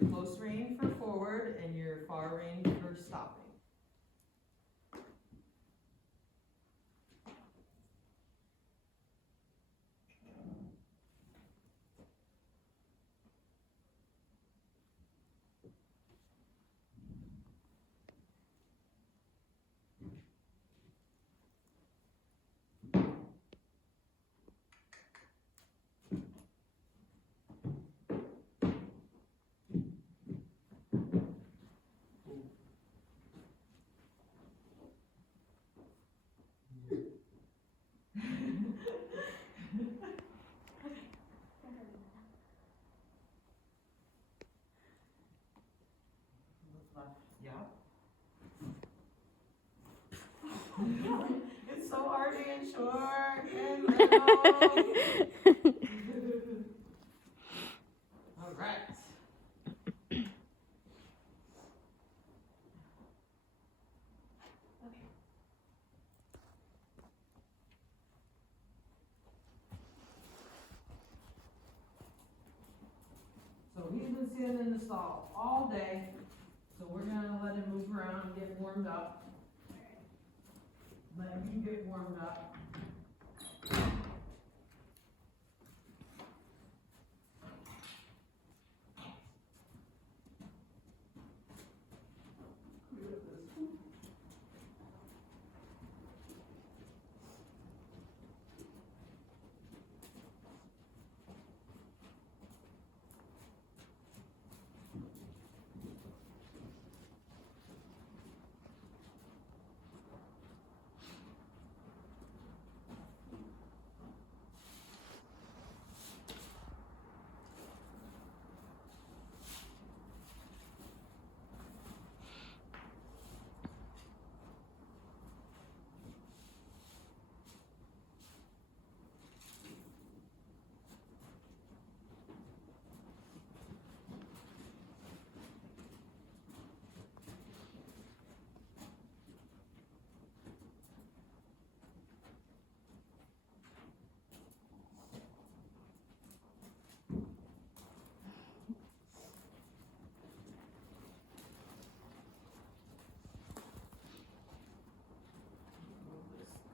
your close rein for forward and your far rein for stopping. Yeah. It's so hard and short and little. All right. So he's been sitting in the stall all day, so we're gonna let him move around and get warmed up. Let him get warmed up.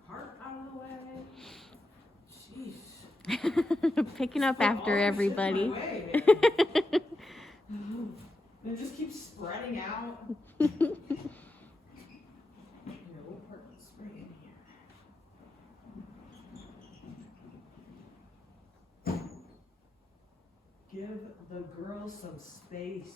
Cart out of the way. Jeez. Picking up Put after all the shit in everybody. my way, man. It just keeps spreading out. Here, we'll park the spring in here. Give the girls some space.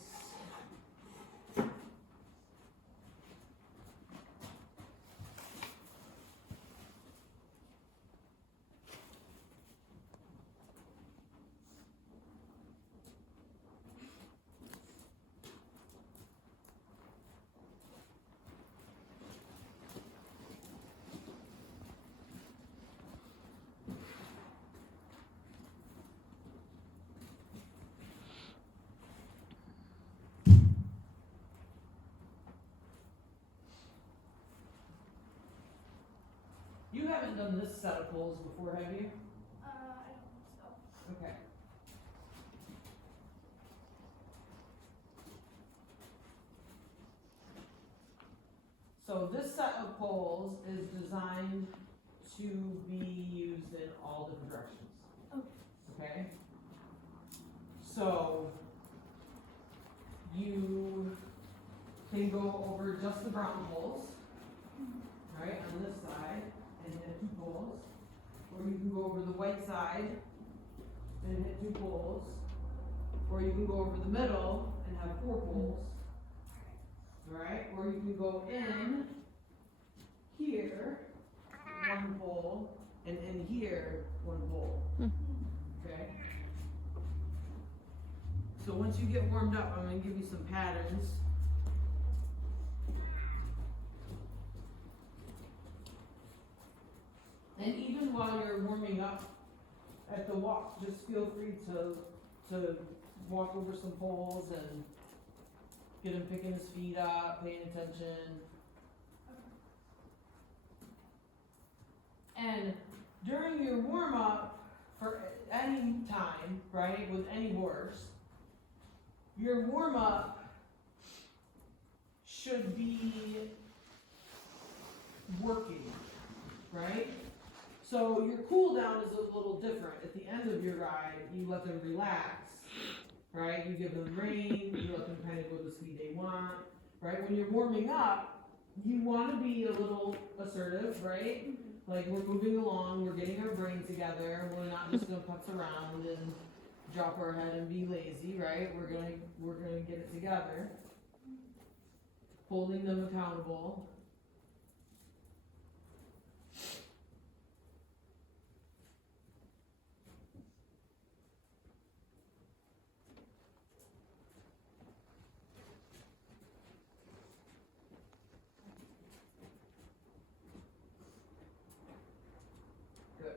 You haven't done this set of pulls before, have you? I don't think so. Okay. So this set of poles is designed to be used in all different directions. Okay? So you can go over just the brown poles, right, on this side, and hit 2 poles. Or you can go over the white side and hit 2 poles. Or you can go over the middle and have 4 poles. Alright? Or you can go in here, 1 pole, and in here, 1 pole. Okay? So once you get warmed up, I'm going to give you some patterns. And even while you're warming up at the walk, just feel free to walk over some poles and get him picking his feet up, paying attention. And during your warm up, for any time, right, with any horse, your warm-up should be working, right? So your cool down is a little different. At the end of your ride, you let them relax, right? You give them rein, you let them kind of go the speed they want, right? When you're warming up, you want to be a little assertive, right? Like we're moving along, we're getting our brain together, we're not just gonna putz around and drop our head and be lazy, right? We're gonna get it together. Holding them accountable. Good.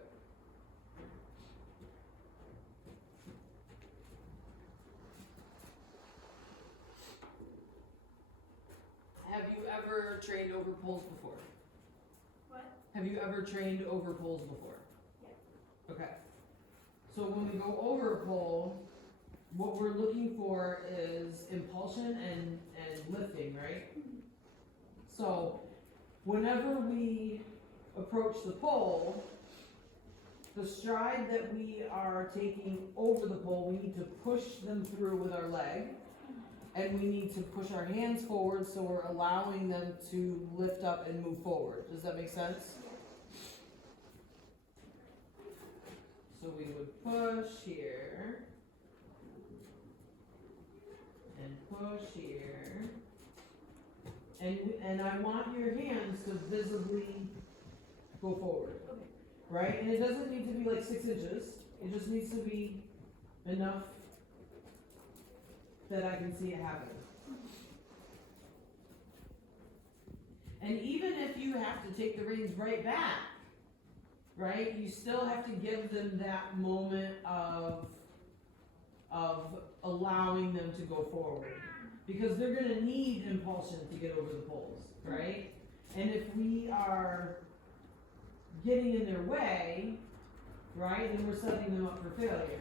Have you ever trained over poles before? What? Have you ever trained over poles before? Yeah. Okay. So when we go over a pole, what we're looking for is impulsion and lifting, right? So whenever we approach the pole, the stride that we are taking over the pole, we need to push them through with our leg. And we need to push our hands forward so we're allowing them to lift up and move forward. Does that make sense? So we would push here. And push here. And I want your hands to visibly go forward. Okay. Right? And it doesn't need to be like 6 inches. It just needs to be enough that I can see it happen. And even if you have to take the reins right back, right, you still have to give them that moment of allowing them to go forward. Because they're gonna need impulsion to get over the poles, right? And if we are getting in their way, right, then we're setting them up for failure.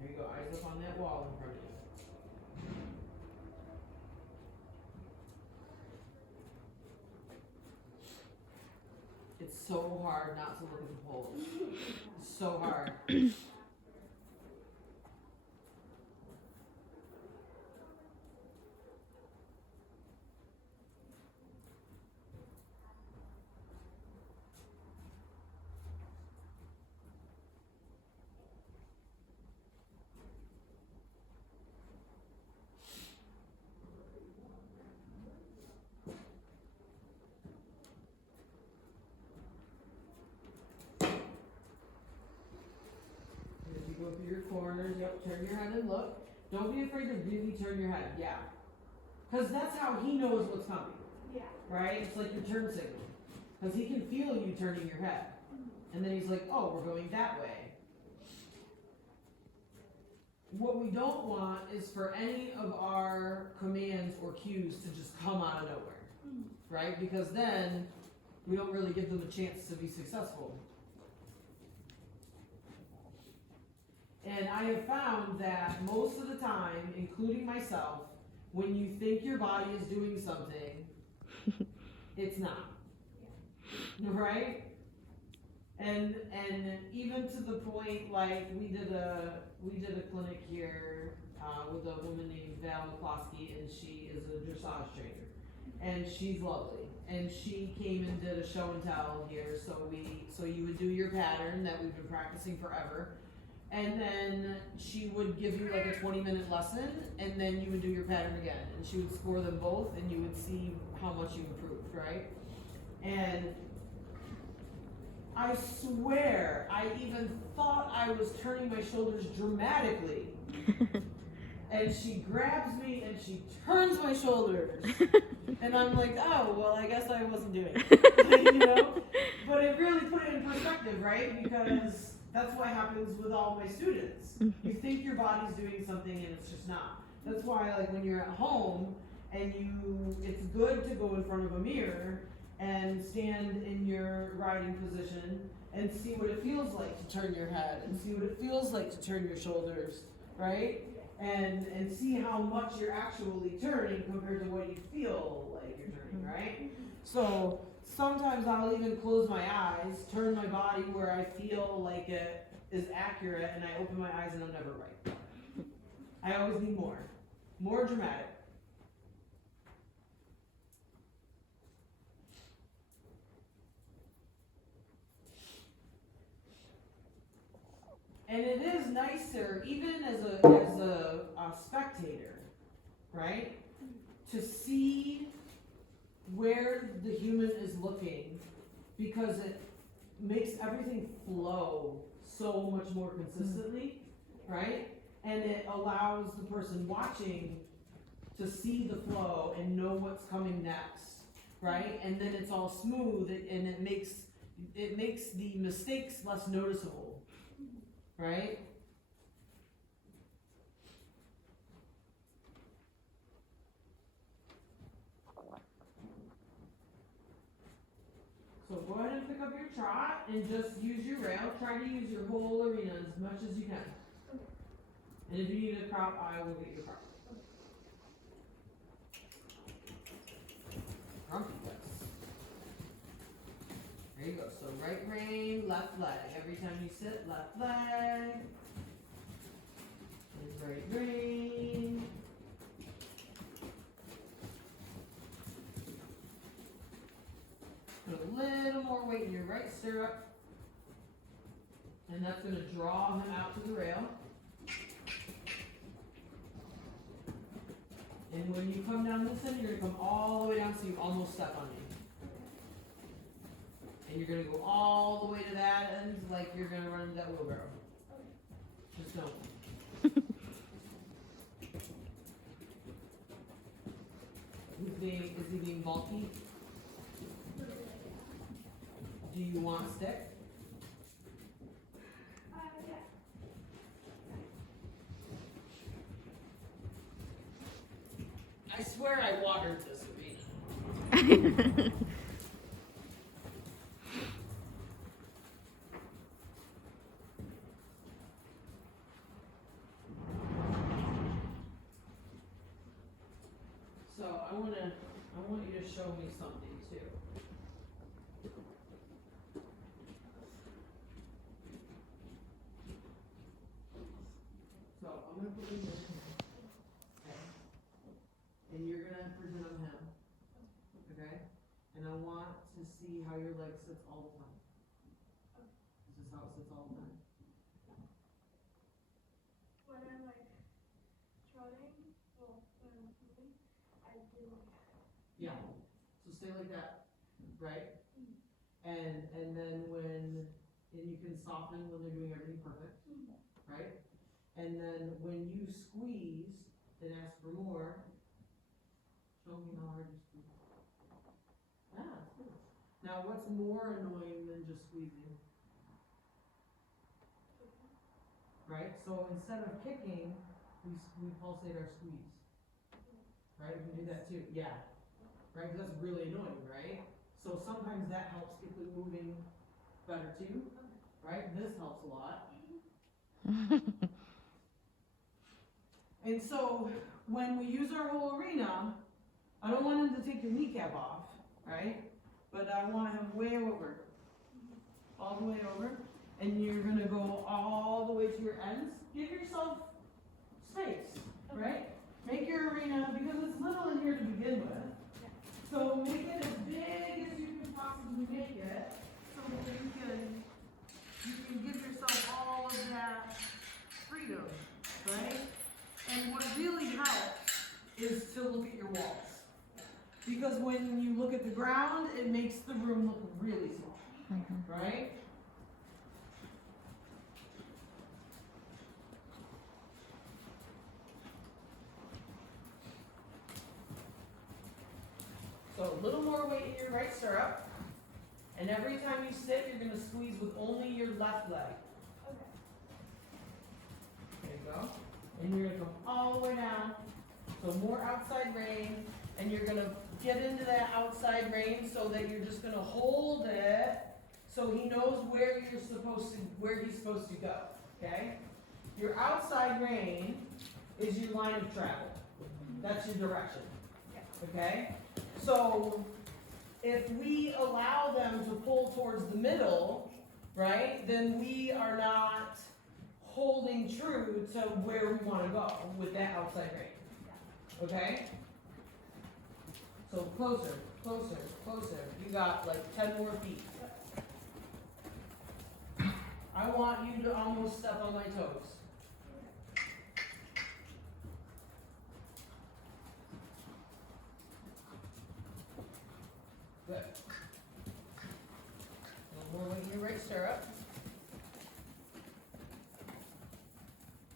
There you go, eyes up on that wall in front of you. It's so hard not to look at the poles. It's so hard. As you go through your corners, yep, turn your head and look. Don't be afraid to really turn your head, yeah. Because that's how he knows what's coming, Yeah. right? It's like your turn signal. Because he can feel you turning your head. And then he's like, oh, we're going that way. What we don't want is for any of our commands or cues to just come out of nowhere, right? Because then we don't really give them a chance to be successful. And I have found that most of the time, including myself, when you think your body is doing something, it's not. Right? And even to the point, like we did a clinic here with a woman named Val McCloskey, and she is a dressage trainer, and she's lovely. And she came and did a show and tell here, so you would do your pattern that we've been practicing forever. And then she would give you like a 20-minute lesson, and then you would do your pattern again. And she would score them both, and you would see how much you improved, right? And I swear, I even thought I was turning my shoulders dramatically. And she grabs me and she turns my shoulders. And I'm like, oh, well, I guess I wasn't doing it. You know? But it really put it in perspective, right? Because that's what happens with all my students. You think your body's doing something and it's just not. That's why, like, when you're at home and it's good to go in front of a mirror and stand in your riding position and see what it feels like to turn your head and see what it feels like to turn your shoulders, right? And see how much you're actually turning compared to what you feel like you're turning, right? So sometimes I'll even close my eyes, turn my body where I feel like it is accurate, and I open my eyes and I'm never right. I always need more dramatic. And it is nicer, even as a spectator, right? To see where the human is looking, because it makes everything flow so much more consistently, right? And it allows the person watching to see the flow and know what's coming next, right? And then it's all smooth, and it makes the mistakes less noticeable. Right? So go ahead and pick up your trot and just use your rail. Try to use your whole arena as much as you can. And if you need a prop, I will get you a prop. Grumpy, yes. There you go. So right rein, left leg. Every time you sit, left leg. And right rein. Put a little more weight in your right stirrup. And that's going to draw him out to the rail. And when you come down this end, you're going to come all the way down so you almost step on me. And you're going to go all the way to that end like you're going to run into that wheelbarrow. Just don't. Is he being bulky? Do you want a stick? Yeah. I swear I watered this arena. So I want you to show me something too. So I'm gonna put you in this hand. Okay. And you're gonna present on him. Okay? And I want to see how your leg sits all the time. This is how it sits all the time. When I'm like trotting, well, when I'm moving, I do like that. Yeah. So stay like that, right? And then and you can soften when they're doing everything perfect, right? And then when you squeeze and ask for more, show me how hard you squeeze. Yeah, that's good. Now, what's more annoying than just squeezing? Right? So instead of kicking, we pulsate our squeeze. Right? We can do that too. Yeah. Right? Because that's really annoying, right? So sometimes that helps get them moving better too. Right? This helps a lot. And so when we use our whole arena, I don't want him to take your kneecap off, right? But I want him way over. All the way over. And you're going to go all the way to your ends. Give yourself space, right? Make your arena, because it's little in here to begin with. So make it as big as you can possibly make it, so that you can give yourself all of that freedom, right? And what really helps is to look at your walls. Because when you look at the ground, it makes the room look really small, right? little more weight in your right stirrup. And every time you sit, you're gonna squeeze with only your left leg. Okay. There you go. And you're gonna come all the way down. So more outside rein. And you're gonna get into that outside rein so that you're just gonna hold it so he knows where he's supposed to go. Okay? Your outside rein is your line of travel. That's your direction. Okay? So if we allow them to pull towards the middle, right, then we are not holding true to where we want to go with that outside rein. Okay? So closer, closer, closer. You got like 10 more feet. I want you to almost step on my toes. Good. A little more weight in your right stirrup.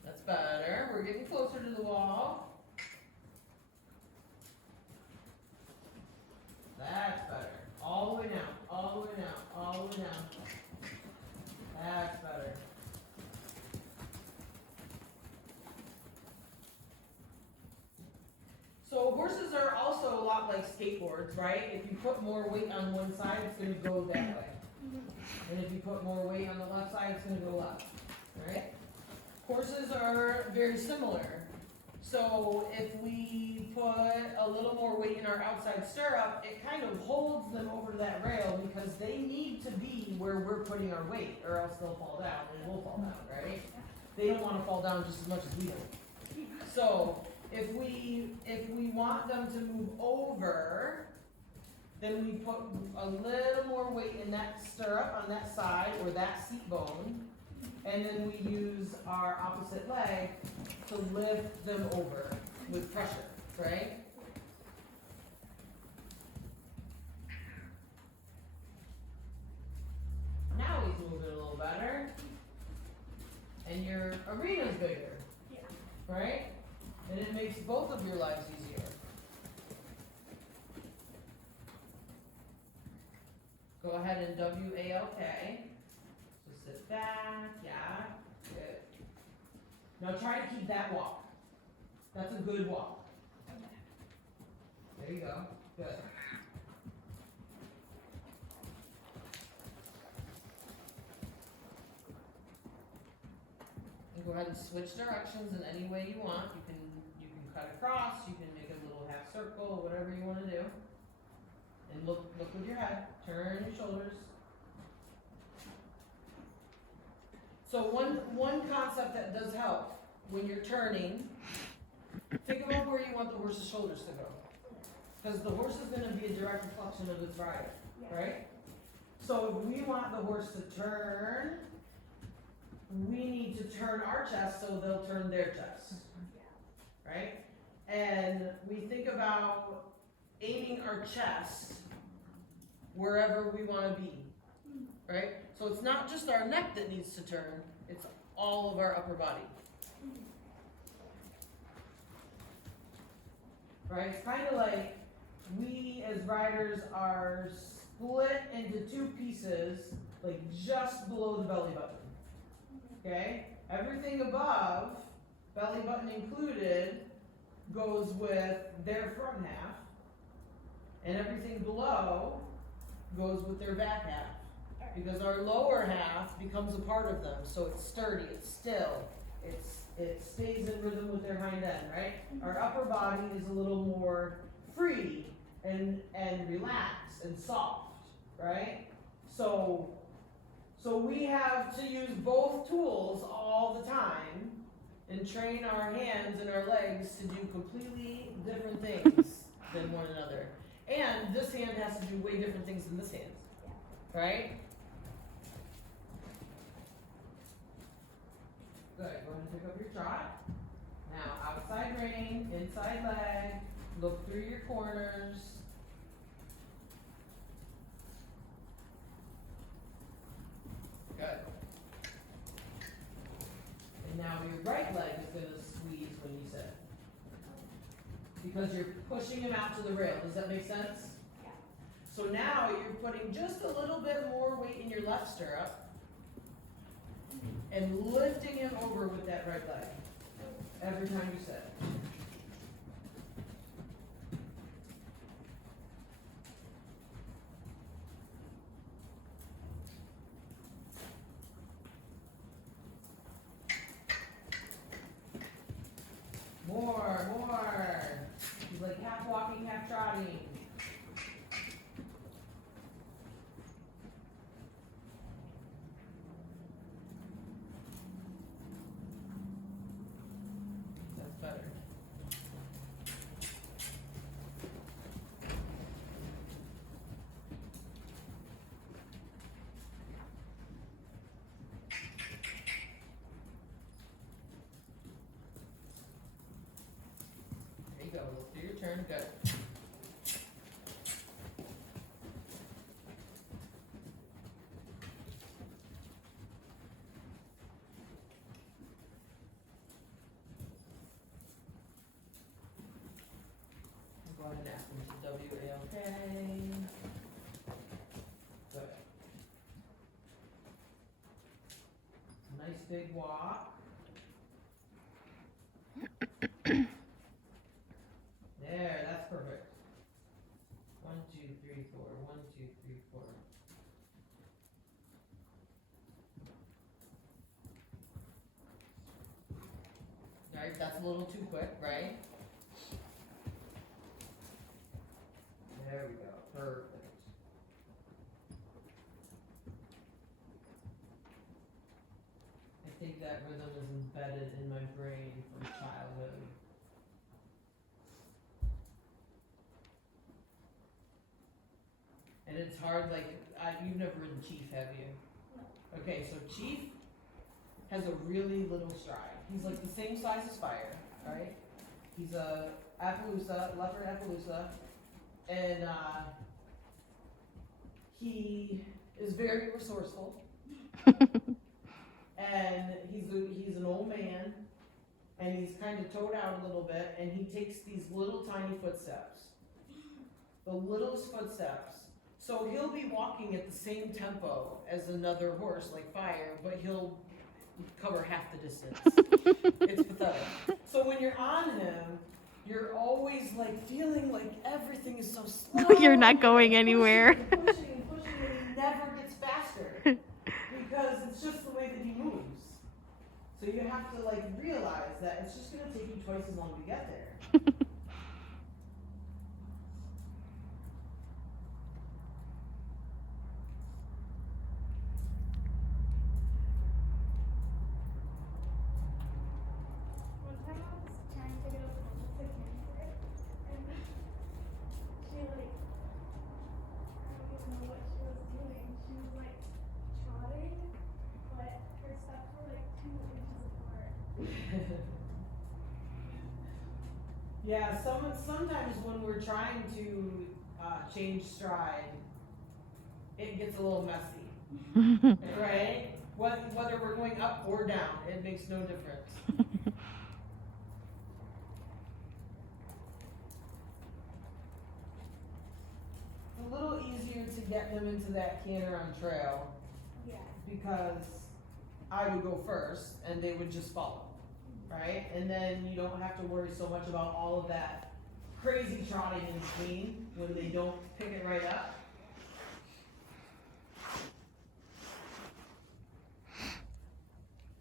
That's better. We're getting closer to the wall. That's better. All the way down, all the way down, all the way down. That's better. So horses are also a lot like skateboards, right? If you put more weight on one side, it's going to go that way. And if you put more weight on the left side, it's going to go left, right? Horses are very similar. So if we put a little more weight in our outside stirrup, it kind of holds them over to that rail because they need to be where we're putting our weight, or else they'll fall down, and we'll fall down, right? They don't want to fall down just as much as we do. So if we want them to move over, then we put a little more weight in that stirrup on that side, or that seat bone, and then we use our opposite leg to lift them over with pressure, right? Now he's moving a little better. And your arena's bigger, right? And it makes both of your lives easier. Go ahead and W-A-L-K. So sit back, yeah, good. Now try to keep that walk. That's a good walk. There you go, good. And go ahead and switch directions in any way you want. You can cut across, you can make a little half circle, whatever you want to do. And look with your head, turn your shoulders. So one concept that does help when you're turning, think about where you want the horse's shoulders to go. Because the horse is going to be a direct reflection of its rider, right? So if we want the horse to turn, we need to turn our chest so they'll turn their chest, right? And we think about aiming our chest wherever we want to be, right? So it's not just our neck that needs to turn, it's all of our upper body. Right? It's kind of like we as riders are split into two pieces, like just below the belly button. Okay? Everything above, belly button included, goes with their front half, and everything below goes with their back half. Because our lower half becomes a part of them, so it's sturdy, it's still, it stays in rhythm with their hind end, right? Our upper body is a little more free and relaxed and soft, right? So we have to use both tools all the time and train our hands and our legs to do completely different things than one another. And this hand has to do way different things than this hand, right? Good, go ahead and pick up your trot. Now, outside rein, inside leg, look through your corners. Good. And now your right leg is going to squeeze when you sit. Because you're pushing him out to the rail. Does that make sense? So now you're putting just a little bit more weight in your left stirrup and lifting him over with that right leg every time you sit. More. He's like half walking, half trotting. That's better. There you go. Let's do your turn. Good. Go ahead and ask him to W-A-L-K. Good. Nice big walk. There, that's perfect. 1, 2, 3, 4. 1, 2, 3, 4. Alright, that's a little too quick, right? There we go. Perfect. I think that rhythm is embedded in my brain from childhood. And it's hard, like, you've never ridden Chief, have you? No. Okay, so Chief has a really little stride. He's like the same size as Fire, right? He's a Appaloosa, leopard Appaloosa, and he is very resourceful. And he's an old man, and he's kind of toed out a little bit, and he takes these little tiny footsteps. The littlest footsteps. So he'll be walking at the same tempo as another horse like Fire, but he'll cover half the distance. It's pathetic. So when you're on him, you're always like feeling like everything is so slow. You're not going anywhere. Pushing, and he never gets faster because it's just the way that he moves. So you have to like realize that it's just gonna take you twice as long to get there. One time I was trying to get a hold of the camper, and she like, I don't even know what she was doing. She was like trotting, but her steps were like 2 inches apart. Yeah, sometimes when we're trying to change stride, it gets a little messy, right? Whether we're going up or down, it makes no difference. It's a little easier to get him into that canter on trail Yeah. because I would go first and they would just follow, right? And then you don't have to worry so much about all of that crazy trotting in between when they don't pick it right up.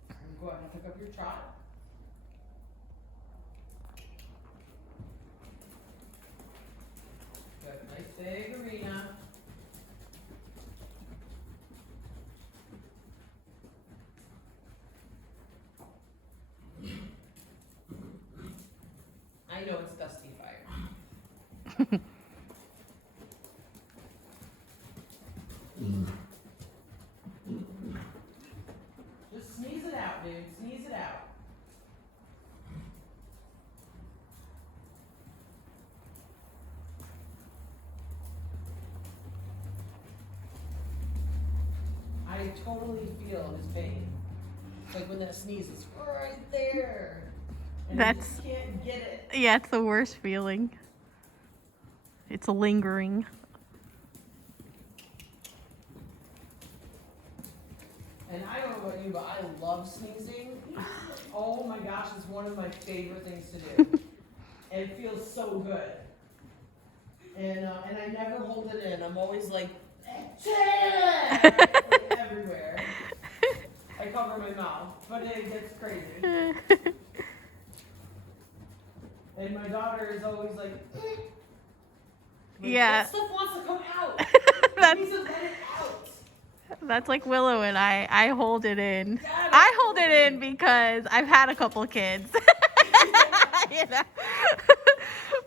And go ahead and pick up your trot. Good, nice big arena. I know it's Dusty Fire. Just sneeze it out, dude. Sneeze it out. I totally feel his pain. It's like when that sneeze is right there. And I That's- just can't get it. Yeah, it's the worst feeling. It's lingering. And I don't know about you, but I love sneezing. Oh my gosh, it's one of my favorite things to do. And it feels so good. And I never hold it in. I'm always like, everywhere. I cover my mouth, but it gets crazy. And my daughter is always like, Yeah. that stuff wants to come out. That's- You need to let it out. That's like Willow and I hold it in. God, I hold it in because I've had a couple kids. You know?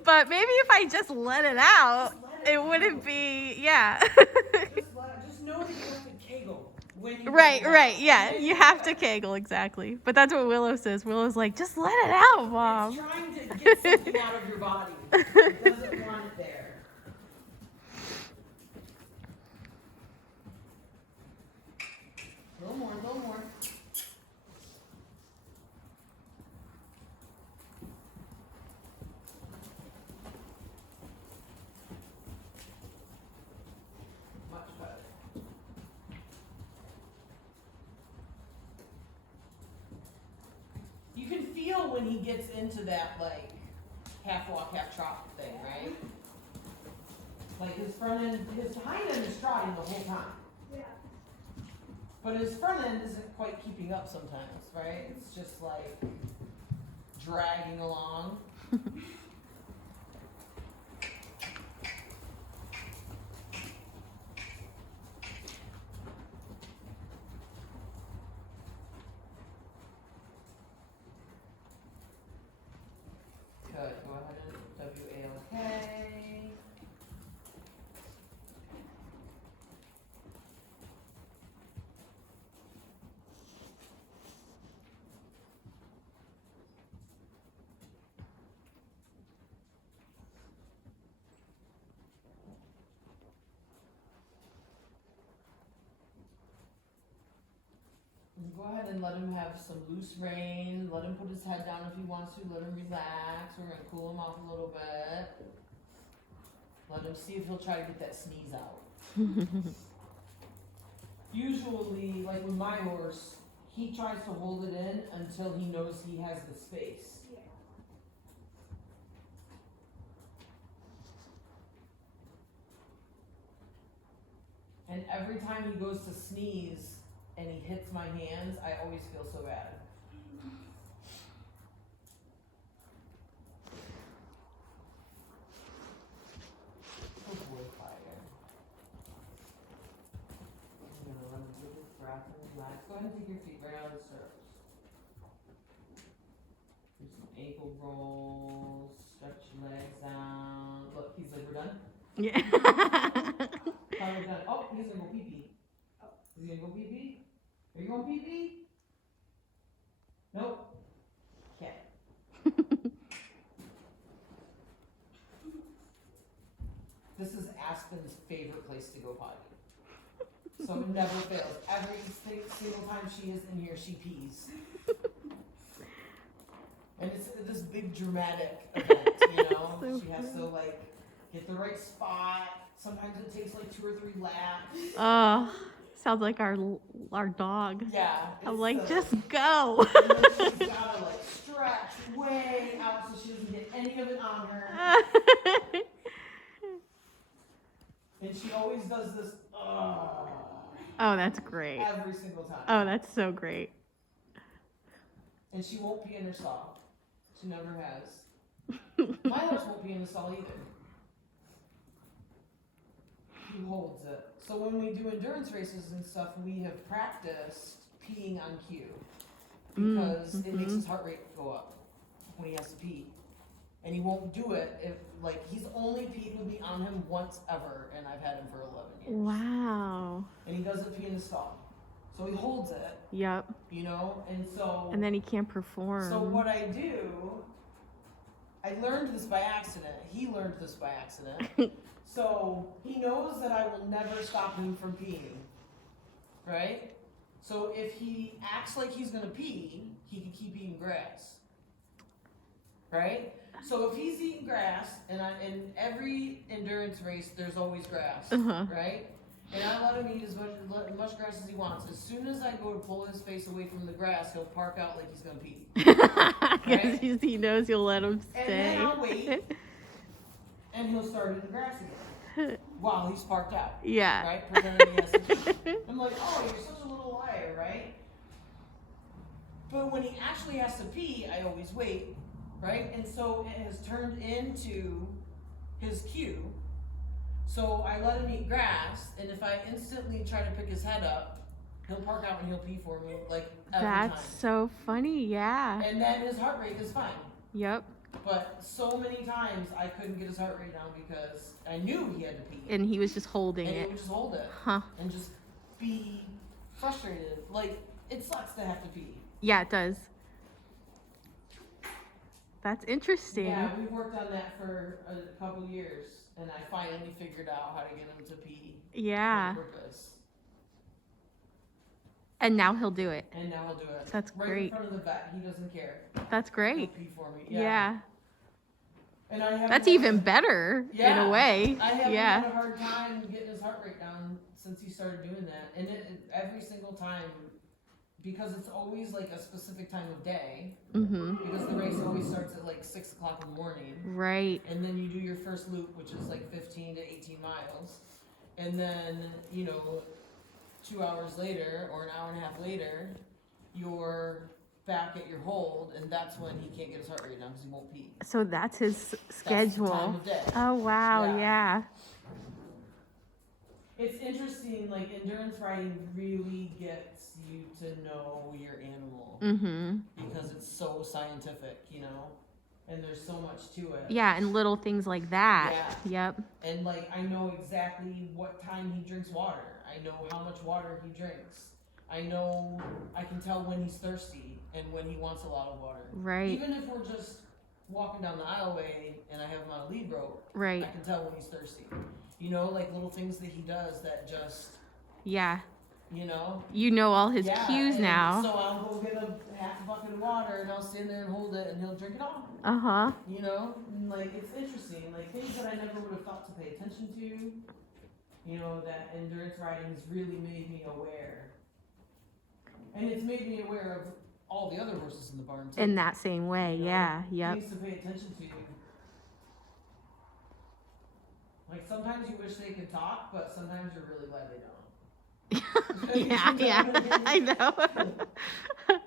But maybe if I just let it out, it wouldn't be, yeah. Just know that you have to kegel when you Right, let it right, out. yeah. And You then have do to it. kegel, exactly. But that's what Willow says. Willow's like, just let it out, It's Mom. trying to get something out of your body. It doesn't want it there. A little more, a little more. Much better. You can feel when he gets into that, like, half walk, half trot thing, right? Like his front end, his hind end is trotting the whole time. Yeah. But his front end isn't quite keeping up sometimes, right? It's just like dragging along. Good, go ahead and W-A-L-K. And go ahead and let him have some loose rein. Let him put his head down if he wants to. Let him relax. We're gonna cool him off a little bit. Let him see if he'll try to get that sneeze out. Usually, like with my horse, he tries to hold it in until he knows he has the space. Yeah. And every time he goes to sneeze and he hits my hands, I always feel so bad. Oh boy, fire. I'm gonna let him take his breath and relax. Go ahead and take your feet right out of the stirrups. Do some ankle rolls, stretch your legs out. Look, he's like, we're done? Yeah. Finally done. Oh, he's gonna go pee-pee. Is he gonna go pee-pee? Are you going pee-pee? Nope. Okay. This is Aspen's favorite place to go potty. So it never fails. Every single time she is in here, she pees. And it's this big dramatic event, you know? So She has to like get the right spot. Sometimes it takes like 2 or 3 laps. Oh, sounds like our dog. Yeah. I'm it's, like, just go. And then she's gotta like stretch way out so she doesn't get any of it on her. And she always does this Oh, that's great. every single time. Oh, that's so great. And she won't pee in her stall. She never has. My horse won't pee in the stall either. He holds it. So when we do endurance races and stuff, we have practiced peeing on cue. Because it makes his heart rate go up when he has to pee. And he won't do it if, like, he's only peed with me on him once ever, and I've had him for 11 years. Wow. And he doesn't pee in the stall. So he holds it, Yep. you know, and so. And then he can't perform. So what I do, I learned this by accident. He learned this by accident. So he knows that I will never stop him from peeing, right? So if he acts like he's gonna pee, he can keep eating grass, right? So if he's eating grass, and in every endurance race, there's always grass, Uh-huh. right? And I let him eat as much grass as he wants. As soon as I go to pull his face away from the grass, he'll park out like he's gonna pee. Because he knows you'll let him And stay. then I'll wait, and he'll start in the grass again while he's parked out. Yeah. Right? Pretending he has to pee. I'm like, oh, you're such a little liar, right? But when he actually has to pee, I always wait, right? And so it has turned into his cue. So I let him eat grass, and if I instantly try to pick his head up, he'll park out and he'll pee for me, like every That's time. so funny, yeah. And then his heart rate is fine. Yep. But so many times I couldn't get his heart rate down because I knew he had to pee. And he was just holding And he it. would just hold it Huh. and just be frustrated. Like, it sucks to have to pee. Yeah, it does. That's interesting. Yeah, we've worked on that for a couple years, and I finally figured out how to get him to pee Yeah. on purpose. And now he'll do it. And now he'll do it. That's right great. in front of the vet. He doesn't care. That's He'll great. pee for me. Yeah. And I have That's had even better in Yeah. a way. I haven't Yeah. had a hard time getting his heart rate down since he started doing that. And every single time, because it's always like a specific time of day, Mhm. because the race always starts at like 6 o'clock in the morning. Right. And then you do your first loop, which is like 15 to 18 miles. And then, 2 hours later or an hour and a half later, you're back at your hold, and that's when he can't get his heart rate down because he won't pee. So that's his That's the schedule. time of day. Oh wow, Yeah. yeah. It's interesting, like endurance riding really gets you to know your animal Mhm. because it's so scientific, and there's so much to it. Yeah, and little things like that. Yep. And like I know exactly what time he drinks water. I know how much water he drinks. I can tell when he's thirsty and when he wants a lot of water. Right. Even if we're just walking down the aisleway and I have him on a lead rope, I Right. can tell when he's thirsty. Like little things that he does that just, Yeah. you know. You know all his Yeah, cues and now. So I'll go get a half a bucket of water and I'll stand there and hold it and he'll drink it all. Uh-huh. And like it's interesting, like things that I never would have thought to pay attention to. That endurance riding's really made me aware. And it's made me aware of all the other horses in the barn too. In that same way. You know, Yeah. Yep. Things to pay attention to. Like sometimes you wish they could talk, but sometimes you're really glad they don't. yeah, I know.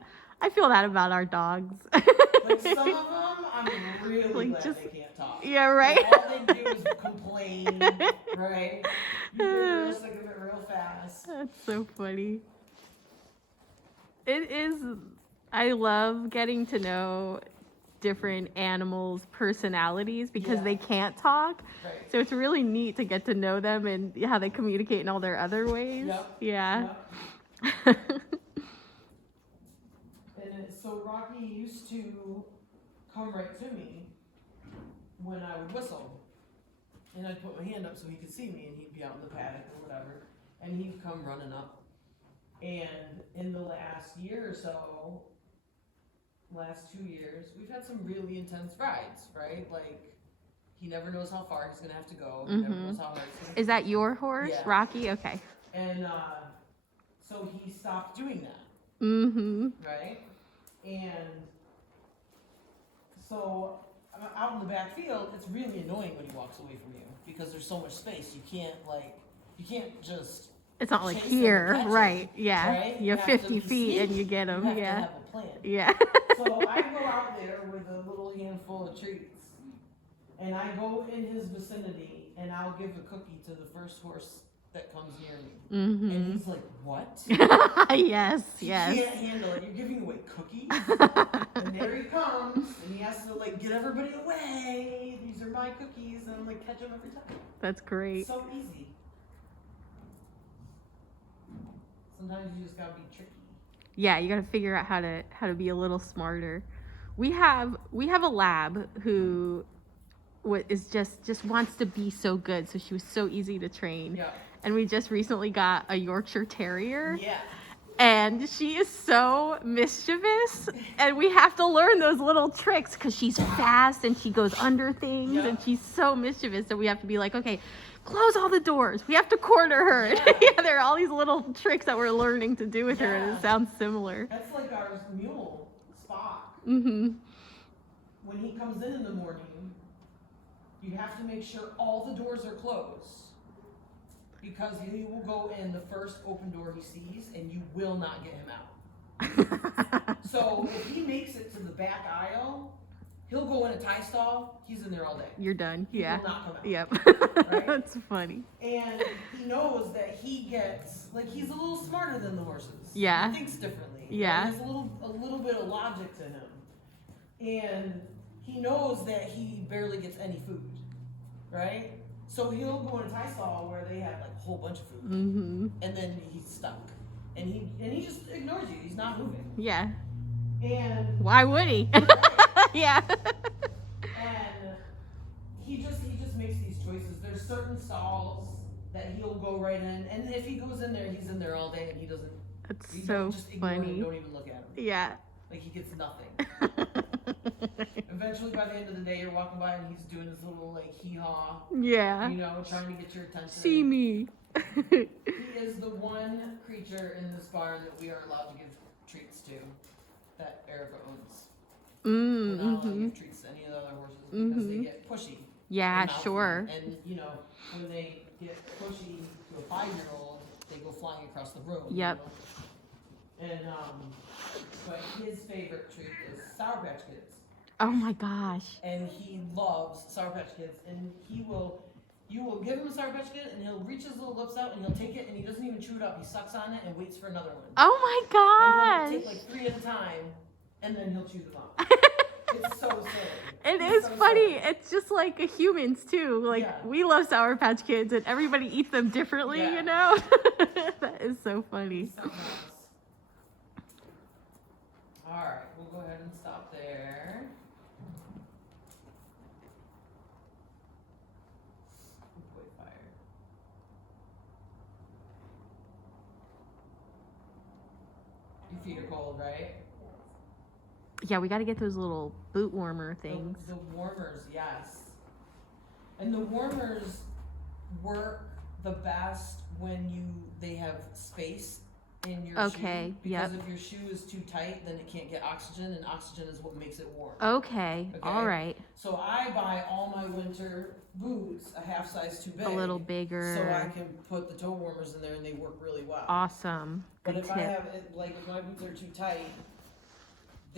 I feel that about our dogs. Like some of them, I'm really Like, glad just- they can't talk. Yeah, right. All they do is complain, right? You get real sick of it real fast. That's so funny. It is, I love getting to know different animals' personalities because Yeah. they can't talk. Right. So it's really neat to get to know them and how they communicate in all their other ways. Yep. Yeah. Yep. So Rocky used to come right to me when I would whistle. And I'd put my hand up so he could see me, and he'd be out in the paddock or whatever. And he'd come running up. And in the last year or so, last 2 years, we've had some really intense rides, right? Like, he never knows how far he's going to have to go. He never Mhm. knows how hard it's going Is that your horse, Yeah. Rocky? Okay. And so he stopped doing that. Mm-hmm. Right? And so out in the back field, it's really annoying when he walks away from you because there's so much space. You can't just, It's not like Chase them and here, catch 'em, right? Yeah. right? You have have to 50 be feet and sneaky. you get you them. have to Yeah. have a plan. Yeah. So I go out there with a little handful of treats, and I go in his vicinity, and I'll give a cookie to the first horse that comes near me. And Mm-hmm. he's like, "What? Yes, You yes. can't handle it. You're giving away cookies." And there he comes, and he has to like get everybody away. These are my cookies, and I'm like catch them every time. That's great. So easy. Sometimes you just gotta be tricky. Yeah, you got to figure out how to be a little smarter. We have a lab who is just wants to be so good, so she was so easy to train. Yeah. And we just recently got a Yorkshire Terrier. Yeah. And she is so mischievous, and we have to learn those little tricks because she's fast and she goes under things Yeah. and she's so mischievous. So we have to be like, okay, close all the doors. We have to corner her. Yeah. Yeah, there are all these little tricks that we're learning to do with her, and Yeah. it sounds similar. That's like our mule, Spock. Mm-hmm. When he comes in the morning, you have to make sure all the doors are closed. Because he will go in the first open door he sees, and you will not get him out. So if he makes it to the back aisle, he'll go in a tie stall. He's in there all day. You're done. He Yeah. will not come out. Yep. Right? That's funny. And he knows that he gets, like, he's a little smarter than the horses. Yeah. He thinks differently. Yeah. There's a little bit of logic to him. And he knows that he barely gets any food, right? So he'll go in a tie stall where they have like a whole bunch of food, Mm-hmm. and then he's stuck, and he just ignores you. He's not moving, Yeah. and Why would he? Yeah. and he just makes these choices. There's certain stalls that he'll go right in, and if he goes in there, he's in there all day, and he doesn't. That's You so just ignore him, funny. don't even look at him. Yeah. Like he gets nothing. Eventually, by the end of the day, you're walking by and he's doing his little like hee-haw, Yeah. you know, trying to get your attention. See me. He is the one creature in this barn that we are allowed to give treats to, that Erica owns. We're not allowed to Mm-hmm. give treats to any of the other horses because they Mhm. get pushy. Yeah, and mouthy. sure. And you know, when they get pushy to a 5-year-old, they go flying across the room. Yep. You know? And but his favorite treat is Sour Patch Kids. Oh my gosh. And he loves Sour Patch Kids, and you will give him a Sour Patch Kid, and he'll reach his little lips out, and he'll take it, and he doesn't even chew it up. He sucks on it and waits for another one. Oh my And he'll gosh. take like 3 at a time, and then he'll chew them up. It's so silly. It It's is so funny. silly. It's just like humans too. Like Yeah. we love Sour Patch Kids, and everybody eats them differently. Yeah. You know. That is so funny. He's something else. All right, we'll go ahead and stop there. Oh boy, fire. Your feet are cold, right? Yeah, we got to get those little boot warmer things. The warmers, yes. And the warmers work the best when they have space in your Okay, shoe. yep. Because if your shoe is too tight, then it can't get oxygen, and oxygen is what makes it warm. Okay. All right. So I buy all my winter boots a half size too big. A little bigger. So I can put the toe warmers in there, and they work really well. Awesome. But Good if I tip. have it, like if my boots are too tight,